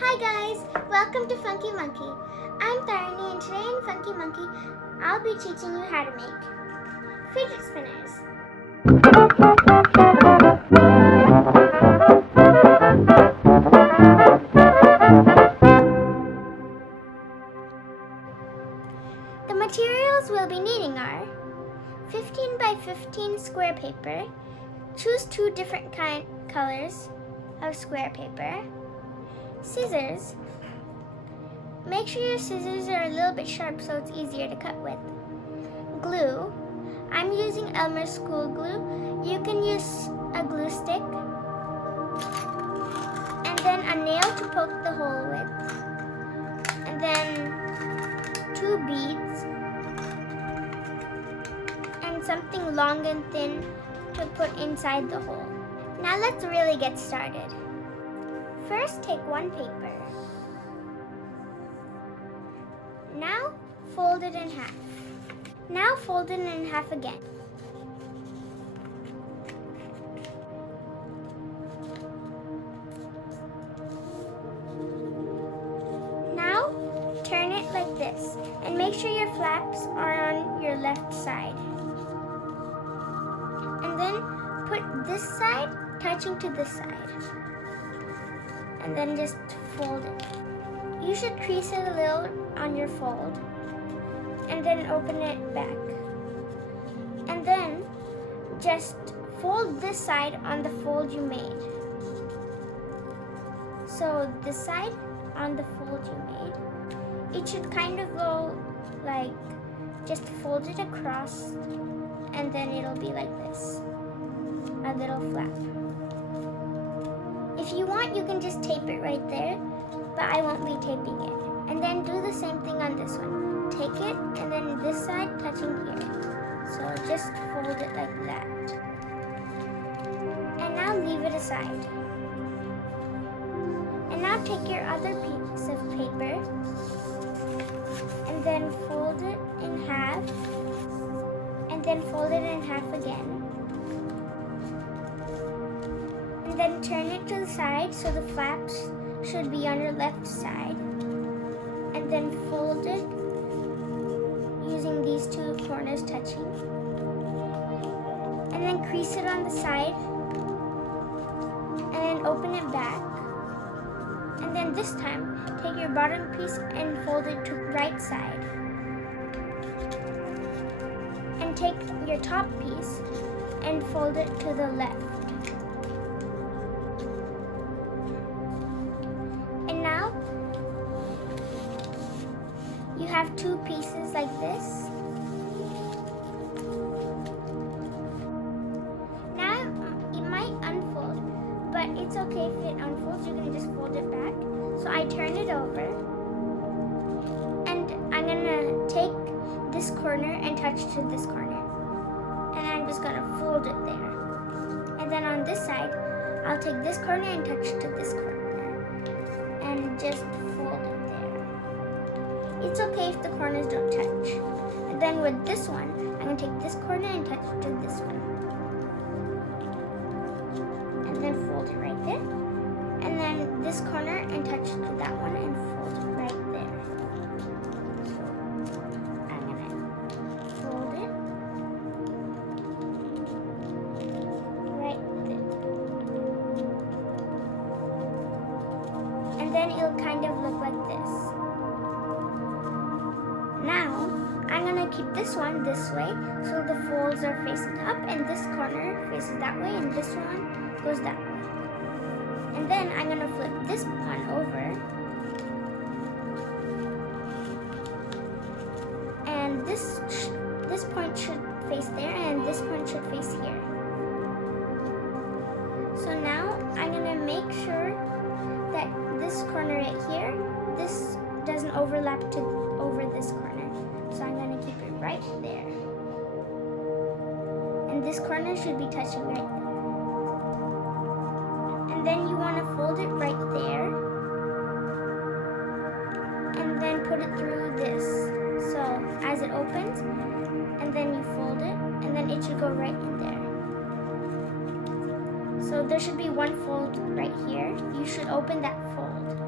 Hi guys, welcome to Funky Monkey. I'm Tharani and today in Funky Monkey, I'll be teaching you how to make fidget spinners. The materials we'll be needing are 15 by 15 square paper. Choose 2 different colors of square paper. Scissors. Make sure your scissors are a little bit sharp so it's easier to cut with. Glue. I'm using Elmer's school glue. You can use a glue stick. And then a nail to poke the hole with. And then 2 beads. And something long and thin to put inside the hole. Now let's really get started. First, take one paper. Now, fold it in half. Now, fold it in half again. Now, turn it like this and make sure your flaps are on your left side. And then put this side touching to this side. And then just fold it. You should crease it a little on your fold and then open it back. And then just fold this side on the fold you made. So this side on the fold you made, it should kind of go like, just fold it across and then it'll be like this, a little flap. If you want, you can just tape it right there, but I won't be taping it. And then do the same thing on this one. Take it, and then this side touching here. So just fold it like that. And now leave it aside. And now take your other piece of paper, and then fold it in half, and then fold it in half again. Then turn it to the side so the flaps should be on your left side. And then fold it using these 2 corners touching. And then crease it on the side. And then open it back. And then this time, take your bottom piece and fold it to the right side. And take your top piece and fold it to the left. You have 2 pieces like this. Now it might unfold, but it's okay if it unfolds. You can just fold it back. So I turn it over, and I'm gonna take this corner and touch to this corner, and I'm just gonna fold it there. And then on this side, I'll take this corner and touch to this corner, and just fold it. It's okay if the corners don't touch. And then with this one, I'm going to take this corner and touch to this one. And then fold it right there. And then this corner and touch to that one and fold it right there. So I'm going to fold it right there. And then it'll kind of look like this. Now, I'm going to keep this one this way, so the folds are facing up, and this corner faces that way, and this one goes that way. And then I'm going to flip this one over, and this point should face there, and this point should face here. So now, I'm going to make sure that this corner right here, this doesn't overlap over this corner. So I'm going to keep it right there. And this corner should be touching right there. And then you want to fold it right there. And then put it through this. So as it opens, and then you fold it, and then it should go right in there. So there should be one fold right here. You should open that fold.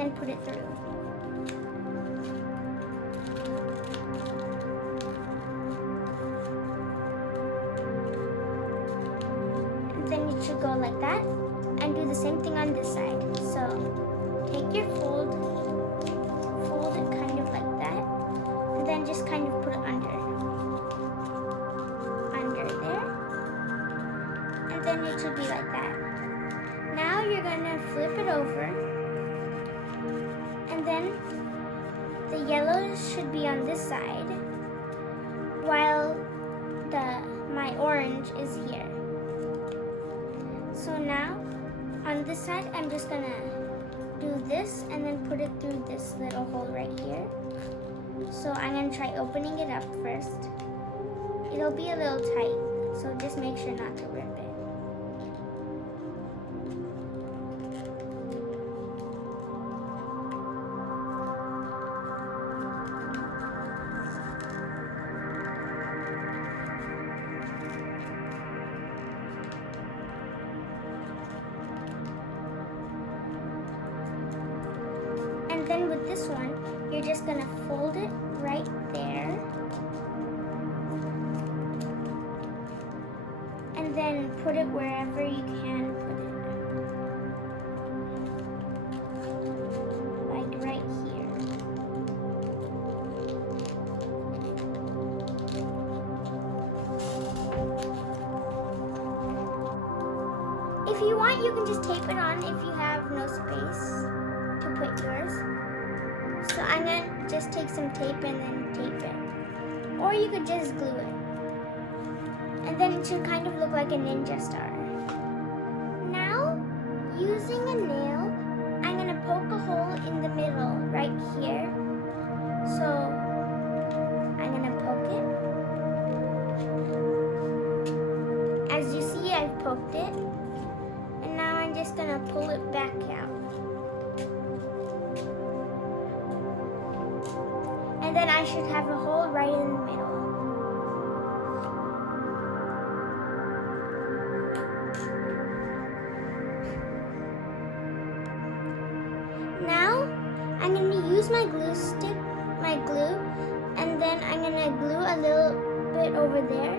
then put it through. And then it should go like that, and do the same thing on this side. So take your fold it kind of like that, and then just kind of put it under there, and then it should be like that. Now you're gonna flip it over, and then the yellow should be on this side, while my orange is here. So now on this side, I'm just gonna do this and then put it through this little hole right here. So I'm gonna try opening it up first. It'll be a little tight, so just make sure not to rip it. And then with this one, you're just gonna fold it right there. And then put it wherever you can put it. Like right here. If you want, you can just tape it on if you have no space to put yours. So I'm gonna just take some tape and then tape it. Or you could just glue it. And then it should kind of look like a ninja star. Now, using a nail, I'm gonna poke a hole in the middle right here. So I'm gonna poke it. As you see, I've poked it. And now I'm just gonna pull it back out. And then I should have a hole right in the middle. Now, I'm going to use my glue stick, and then I'm going to glue a little bit over there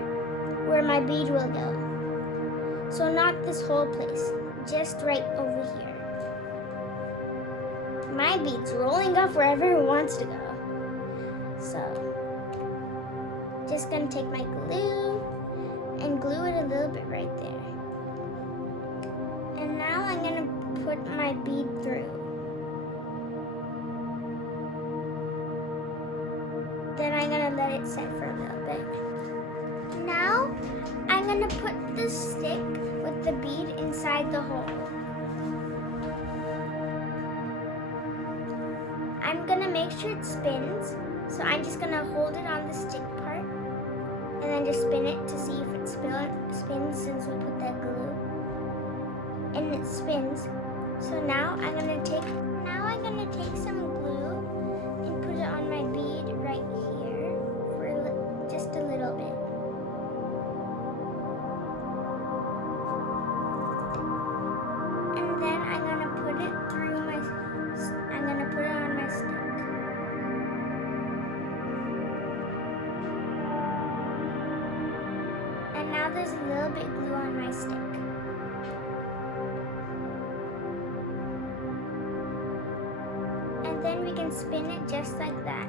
where my bead will go. So not this whole place, just right over here. My bead's rolling off wherever it wants to go. So, just gonna take my glue and glue it a little bit right there. And now I'm gonna put my bead through. Then I'm gonna let it set for a little bit. Now, I'm gonna put the stick with the bead inside the hole. I'm gonna make sure it spins. So I'm just gonna hold it on the stick part and then just spin it to see if it spins since we put that glue. And it spins. So now I'm gonna take some glue and put it on my bead right here for just a little bit. And then I'm gonna put it on my stick. Now there's a little bit glue on my stick. And then we can spin it just like that.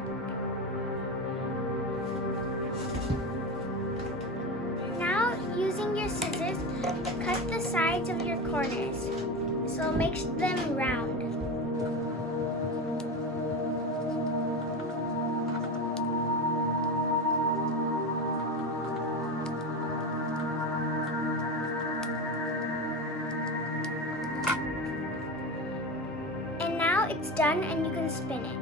Now, using your scissors, cut the sides of your corners. So make them round. It's done and you can spin it.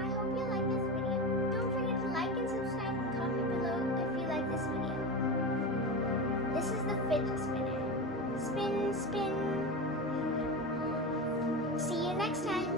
I hope you like this video. Don't forget to like and subscribe and comment below if you like this video. This is the fidget spinner. Spin, spin. See you next time.